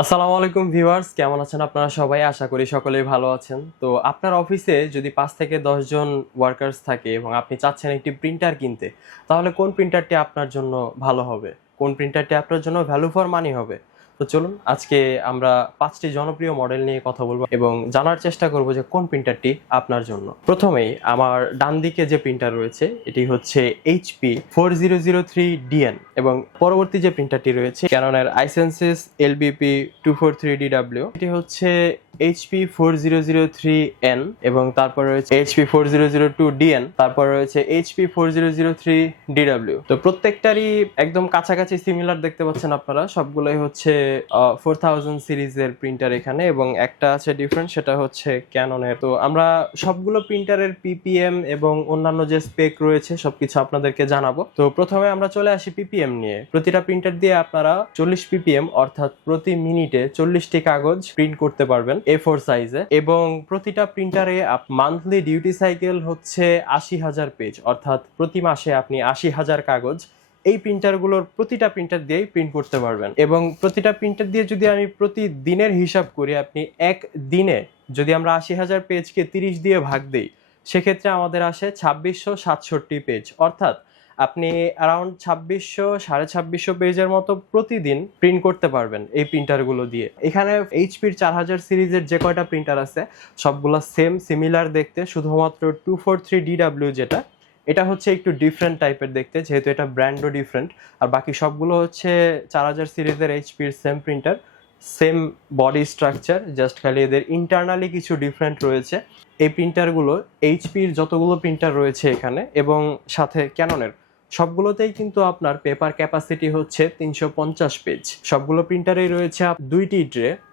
আসসালামু আলাইকুম ভিউয়ার্স, কেমন আছেন আপনারা সবাই? আশা করি সকলেই ভালো আছেন। তো আপনার অফিসে যদি 5 থেকে 10 জন ওয়ার্কার্স থাকে এবং আপনি চাচ্ছেন একটি প্রিন্টার কিনতে, তাহলে কোন প্রিন্টারটি আপনার জন্য ভালো হবে? কোন প্রিন্টারটি আপনার জন্য ভ্যালু ফর মানি হবে? তো চলুন আজকে আমরা 5টি জনপ্রিয় মডেল নিয়ে কথা বলবো এবং জানার চেষ্টা করব যে কোন প্রিন্টারটি আপনার জন্য। প্রথমেই আমার ডান দিকে যে প্রিন্টার রয়েছে এটি হচ্ছে HP 4003DN এবং পরবর্তী যে প্রিন্টারটি রয়েছে ক্যাননের আইসেন্সিস LBP 243DW। এটি হচ্ছে HP 4003N এবং তারপর রয়েছে HP 4002DN, তারপর রয়েছে HP 4003DW। তো প্রত্যেকটারই একদম কাছাকাছি সিমিলার দেখতে পাচ্ছেন আপনারা, সবগুলোই হচ্ছে 4000 সিরিজের প্রিন্টার এখানে, এবং একটা আছে ডিফারেন্ট, সেটা হচ্ছে ক্যাননের। তো আমরা সবগুলো প্রিন্টারের PPM এবং অন্যান্য যে স্পেক রয়েছে সবকিছু আপনাদেরকে জানাবো। তো প্রথমে আমরা চলে আসি PPM নিয়ে। প্রতিটা প্রিন্টার দিয়ে আপনারা 40 PPM অর্থাৎ প্রতি মিনিটে 40টি কাগজ প্রিন্ট করতে পারবেন A4 সাইজে, এবং প্রতিটা প্রিন্টারে মান্থলি ডিউটি সাইকেল হচ্ছে 80,000 পেজ, অর্থাৎ প্রতি মাসে আপনি 80,000 কাগজ এই প্রিন্টারগুলোর প্রতিটা প্রিন্টার দিয়েই প্রিন্ট করতে পারবেন। এবং প্রতিটা প্রিন্টার দিয়ে যদি আমি প্রতিদিনের হিসাব করি, আপনি এক দিনে যদি আমরা 80,000 পেজকে 30 দিয়ে ভাগ দিই, সেক্ষেত্রে আমাদের আসে 2667 পেজ, অর্থাৎ আপনি অ্যারাউন্ড 2600 পেজের মতো প্রতিদিন প্রিন্ট করতে পারবেন এই প্রিন্টারগুলো দিয়ে। এখানে এইচপির 4000 সিরিজের যে কয়টা প্রিন্টার আছে সবগুলো সেম সিমিলার দেখতে, শুধুমাত্র 243DW যেটা, এটা হচ্ছে একটু ডিফারেন্ট টাইপের দেখতে, যেহেতু এটা ব্র্যান্ডও ডিফারেন্ট। আর বাকি সবগুলো হচ্ছে 4000 সিরিজের এইচপির same printer, same body structure, just খালি এদের ইন্টারনালি কিছু ডিফারেন্ট রয়েছে। এই প্রিন্টারগুলো এইচপির যতগুলো প্রিন্টার রয়েছে এখানে এবং সাথে ক্যাননের সবগুলোতেই কিন্তু আপনার পেপার ক্যাপাসিটি হচ্ছে 350 পেজ। সবগুলো প্রিন্টারেই রয়েছে দুইটি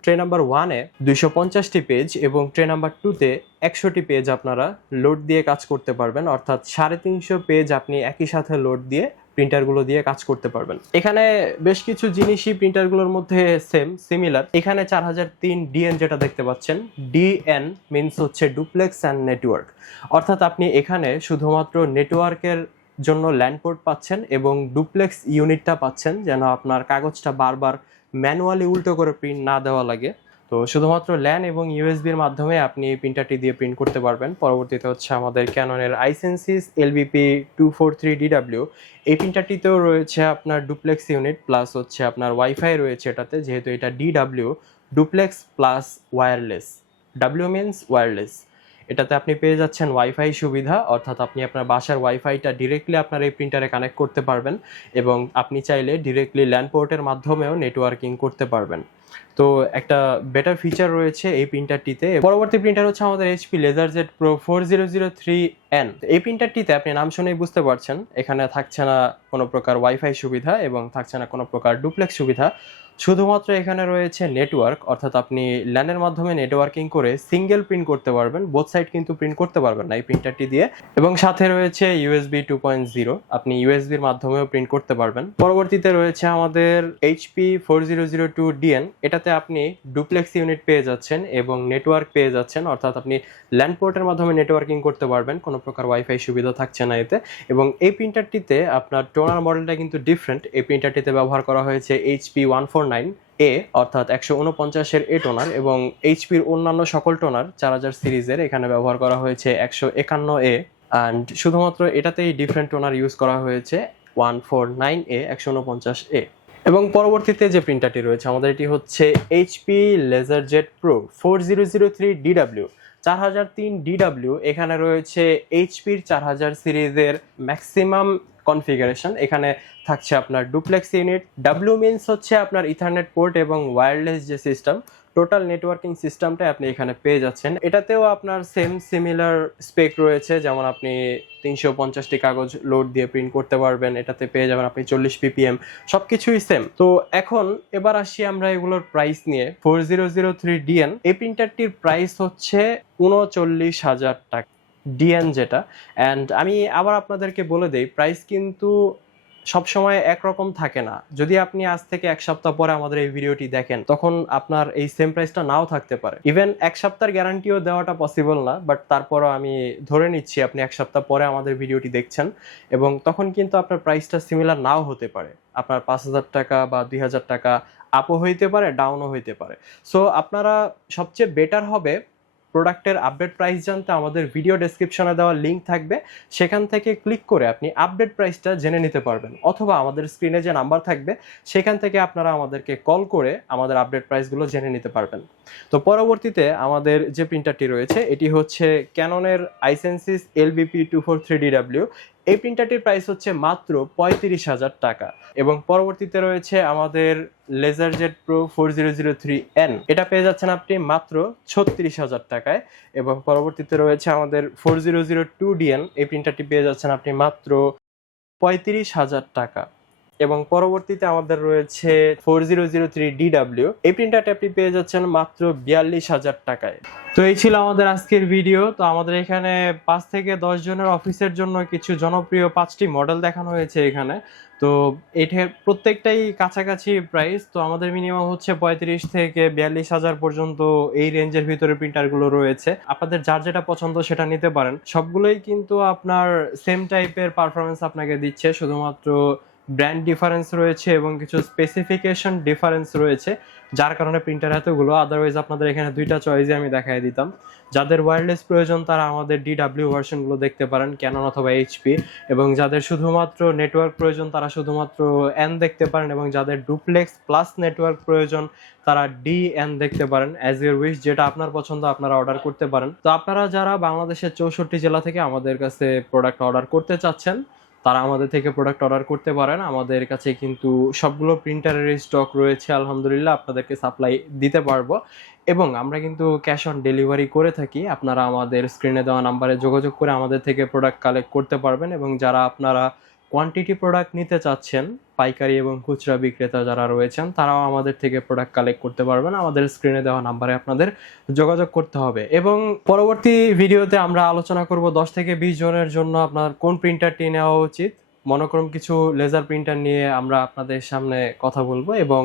ট্রে নাম্বার 1-এ 250টি পেজ এবং ট্রে নাম্বার 2-তে 100টি পেজ আপনারা লোড দিয়ে কাজ করতে পারবেন, অর্থাৎ 350 পেজ আপনি একই সাথে লোড দিয়ে প্রিন্টারগুলো দিয়ে কাজ করতে পারবেন। এখানে বেশ কিছু জিনিসই প্রিন্টারগুলোর মধ্যে সিমিলার। এখানে 4003DN যেটা দেখতে পাচ্ছেন, DN মিনস হচ্ছে ডুপ্লেক্স অ্যান্ড নেটওয়ার্ক, অর্থাৎ আপনি এখানে শুধুমাত্র নেটওয়ার্কের জন্য ল্যান্ড পোর্ট পাচ্ছেন এবং ডুপ্লেক্স ইউনিটটা পাচ্ছেন, যেন আপনার কাগজটা বারবার ম্যানুয়ালি উল্টো করে প্রিন্ট না দেওয়া লাগে। তো শুধুমাত্র ল্যান এবং ইউএসবির মাধ্যমে আপনি এই প্রিন্টারটি দিয়ে প্রিন্ট করতে পারবেন। পরবর্তীতে হচ্ছে আমাদের ক্যাননের আইসেন্সিস LBP 243DW। এই প্রিন্টারটিতেও রয়েছে আপনার ডুপ্লেক্স ইউনিট প্লাস হচ্ছে আপনার ওয়াইফাই রয়েছে এটাতে, যেহেতু এটা DW duplex plus wireless, W means wireless. এটাতে আপনি পেয়ে যাচ্ছেন ওয়াইফাই সুবিধা, অর্থাৎ আপনি আপনার বাসার ওয়াইফাইটা ডিরেক্টলি আপনার এই প্রিন্টারে কানেক্ট করতে পারবেন এবং আপনি চাইলে ডিরেক্টলি ল্যান্ড পোর্টের মাধ্যমেও নেটওয়ার্কিং করতে পারবেন। তো একটা বেটার ফিচার রয়েছে এই প্রিন্টারটিতে। পরবর্তী প্রিন্টার হচ্ছে আমাদের HP LaserJet Pro 4003N। এই প্রিন্টারটিতে আপনি নাম শুনেই বুঝতে পারছেন এখানে থাকছে না কোনো প্রকার ওয়াইফাই সুবিধা এবং থাকছে না কোনো প্রকার ডুপ্লেক্স সুবিধা, শুধুমাত্র এখানে রয়েছে নেটওয়ার্ক, অর্থাৎ আপনি ল্যানের মাধ্যমে নেটওয়ার্কিং করে সিঙ্গেল প্রিন্ট করতে পারবেন, বোথ সাইড কিন্তু প্রিন্ট করতে পারবেন না এই প্রিন্টারটি দিয়ে। এবং সাথে রয়েছে USB 2.0, আপনি ইউএসবির মাধ্যমেও প্রিন্ট করতে পারবেন। পরবর্তীতে রয়েছে আমাদের HP 4002DN। এটাতে আপনি ডুপ্লেক্স ইউনিট পেয়ে যাচ্ছেন এবং নেটওয়ার্ক পেয়ে যাচ্ছেন, অর্থাৎ আপনি ল্যান্ড পোর্টের মাধ্যমে নেটওয়ার্কিং করতে পারবেন, কোনো প্রকার ওয়াইফাই সুবিধা থাকছে না এতে। এবং এই প্রিন্টারটিতে আপনার টোনার মডেলটা কিন্তু ডিফারেন্ট। এই প্রিন্টারটিতে ব্যবহার করা হয়েছে HP 149A, অর্থাৎ 149-এর A টোনার, এবং HPর অন্যান্য সকল টোনার 4000 সিরিজের এখানে ব্যবহার করা হয়েছে 151A, অ্যান্ড শুধুমাত্র এটাতেই ডিফারেন্ট টোনার ইউজ করা হয়েছে 149A 149A। এবং পরবর্তীতে যে প্রিন্টারটি রয়েছে আমাদের, এটি হচ্ছে HP LaserJet Pro 4003DW 4003DW। এখানে রয়েছে HPর 4000 সিরিজের ম্যাক্সিমাম কনফিগারেশন। এখানে থাকছে আপনার ডুপ্লেক্স ইউনিট, ডাব্লিউ মিনস হচ্ছে আপনার ইথারনেট পোর্ট এবং ওয়্যারলেস যে সিস্টেম, টোটাল নেটওয়ার্কিং সিস্টেমটাই আপনি এখানে পেয়ে যাচ্ছেন। এটাতেও আপনার সেম সিমিলার স্পেক রয়েছে, যেমন আপনি 350টি কাগজ লোড দিয়ে প্রিন্ট করতে পারবেন, এটাতে পেয়ে যাবেন আপনি 40 PPM, সবকিছুই সেম। তো এখন এবার আসি আমরা এগুলোর প্রাইস নিয়ে। 4003DN এই প্রিন্টারটির প্রাইস হচ্ছে 39,000 টাকা, ডিএন যেটা। অ্যান্ড আমি আবার আপনাদেরকে বলে দেই, প্রাইস কিন্তু সবসময় একরকম থাকে না। যদি আপনি আজ থেকে এক সপ্তাহ পরে আমাদের এই ভিডিওটি দেখেন, তখন আপনার এই সেম প্রাইসটা নাও থাকতে পারে। ইভেন এক সপ্তাহের গ্যারান্টিও দেওয়াটা পসিবল না, বাট তারপরও আমি ধরে নিচ্ছি আপনি এক সপ্তাহ পরে আমাদের ভিডিওটি দেখছেন এবং তখন কিন্তু আপনার প্রাইসটা সিমিলার নাও হতে পারে। আপনার 5,000 টাকা বা 2,000 টাকা আপও হইতে পারে, ডাউনও হইতে পারে। সো আপনারা সবচেয়ে বেটার হবে প্রোডাক্টের আপডেট প্রাইস জানতে আমাদের ভিডিও ডেসক্রিপশনে দেওয়া লিঙ্ক থাকবে, সেখান থেকে ক্লিক করে আপনি আপডেট প্রাইসটা জেনে নিতে পারবেন, অথবা আমাদের স্ক্রিনে যে নাম্বার থাকবে সেখান থেকে আপনারা আমাদেরকে কল করে আমাদের আপডেট প্রাইসগুলো জেনে নিতে পারবেন। তো পরবর্তীতে আমাদের যে প্রিন্টারটি রয়েছে এটি হচ্ছে ক্যাননের আইসেন্সিস LBP243DW। এই প্রিন্টারটির প্রাইস হচ্ছে মাত্র 35,000 টাকা। এবং পরবর্তীতে রয়েছে আমাদের লেজারজেট প্রো 4003N, এটা পেয়ে যাচ্ছেন আপনি মাত্র 36,000 টাকায়। এবং পরবর্তীতে রয়েছে আমাদের 4002DN, এই প্রিন্টারটি পেয়ে যাচ্ছেন আপনি মাত্র 35,000 টাকা। এবং পরবর্তীতে আমাদের রয়েছে 4003DW, এই প্রিন্টারটি আপনি পেয়ে যাচ্ছেন মাত্র 42,000 টাকায়। তো এই ছিল আমাদের আজকের ভিডিও। তো আমাদের এখানে 5 থেকে 10 জনের অফিসের জন্য কিছু জনপ্রিয় 5টি মডেল দেখানো হয়েছে এখানে। তো এটার প্রত্যেকটাই কাছাকাছি প্রাইস। তো আমাদের মিনিমাম হচ্ছে 35 থেকে 42,000 পর্যন্ত এই রেঞ্জের ভিতরে প্রিন্টারগুলো রয়েছে। আপনাদের যার যেটা পছন্দ সেটা নিতে পারেন। সবগুলোই কিন্তু আপনার সেম টাইপের পারফরমেন্স আপনাকে দিচ্ছে, শুধুমাত্র ব্র্যান্ড ডিফারেন্স রয়েছে এবং কিছু স্পেসিফিকেশন ডিফারেন্স রয়েছে, যার কারণে প্রিন্টার এতগুলো। আদারওয়াইজ আপনাদের এখানে দুইটা চয়েসই আমি দেখাই দিতাম। যাদের ওয়্যারলেস প্রয়োজন তারা আমাদের DW ভার্সনগুলো দেখতে পারেন, ক্যানন অথবা HP। এবং যাদের শুধুমাত্র নেটওয়ার্ক প্রয়োজন তারা শুধুমাত্র N দেখতে পারেন, এবং যাদের ডুপ্লেক্স প্লাস নেটওয়ার্ক প্রয়োজন তারা DN দেখতে পারেন। অ্যাজ ইউর উইশ, যেটা আপনার পছন্দ আপনারা অর্ডার করতে পারেন। তো আপনারা যারা বাংলাদেশের 64 জেলা থেকে আমাদের কাছে প্রোডাক্ট অর্ডার করতে চাচ্ছেন তারা আমাদের থেকে প্রোডাক্ট অর্ডার করতে পারেন। আমাদের কাছে কিন্তু সবগুলো প্রিন্টারের স্টক রয়েছে, আলহামদুলিল্লাহ আপনাদেরকে সাপ্লাই দিতে পারবো। এবং আমরা কিন্তু ক্যাশ অন ডেলিভারি করে থাকি। আপনারা আমাদের স্ক্রিনে দেওয়া নাম্বারে যোগাযোগ করে আমাদের থেকে প্রোডাক্ট কালেক্ট করতে পারবেন। এবং যারা আপনারা কোয়ান্টিটি প্রোডাক্ট নিতে চাচ্ছেন, পাইকারি এবং খুচরা বিক্রেতা যারা রয়েছেন তারাও আমাদের থেকে প্রোডাক্ট কালেক্ট করতে পারবেন। আমাদের স্ক্রিনে দেওয়া নাম্বারে আপনাদের যোগাযোগ করতে হবে। এবং পরবর্তী ভিডিওতে আমরা আলোচনা করব 10 থেকে 20 জনের জন্য আপনার কোন প্রিন্টারটি নেওয়া উচিত। মনোক্রোম কিছু লেজার প্রিন্টার নিয়ে আমরা আপনাদের সামনে কথা বলবো, এবং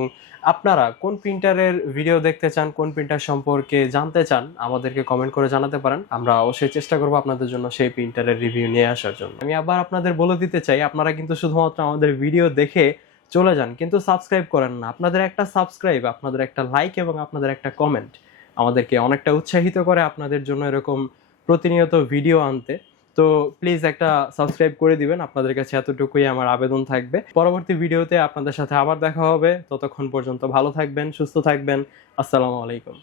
আপনারা কোন প্রিন্টারের ভিডিও দেখতে চান, কোন প্রিন্টার সম্পর্কে জানতে চান আমাদেরকে কমেন্ট করে জানাতে পারেন। আমরা অবশ্যই চেষ্টা করবো আপনাদের জন্য সেই প্রিন্টারের রিভিউ নিয়ে আসার জন্য। আমি আবার আপনাদের বলে দিতে চাই, আপনারা কিন্তু শুধুমাত্র আমাদের ভিডিও দেখে চলে যান কিন্তু সাবস্ক্রাইব করেন না। আপনাদের একটা সাবস্ক্রাইব, আপনাদের একটা লাইক এবং আপনাদের একটা কমেন্ট আমাদেরকে অনেকটা উৎসাহিত করে আপনাদের জন্য এরকম প্রতিনিয়ত ভিডিও আনতে। তো প্লিজ একটা সাবস্ক্রাইব করে দিবেন, আপনাদের কাছে এতটুকুই আমার আবেদন থাকবে। পরবর্তী ভিডিওতে আপনাদের সাথে আবার দেখা হবে, ততক্ষণ পর্যন্ত ভালো থাকবেন, সুস্থ থাকবেন। আসসালামু আলাইকুম।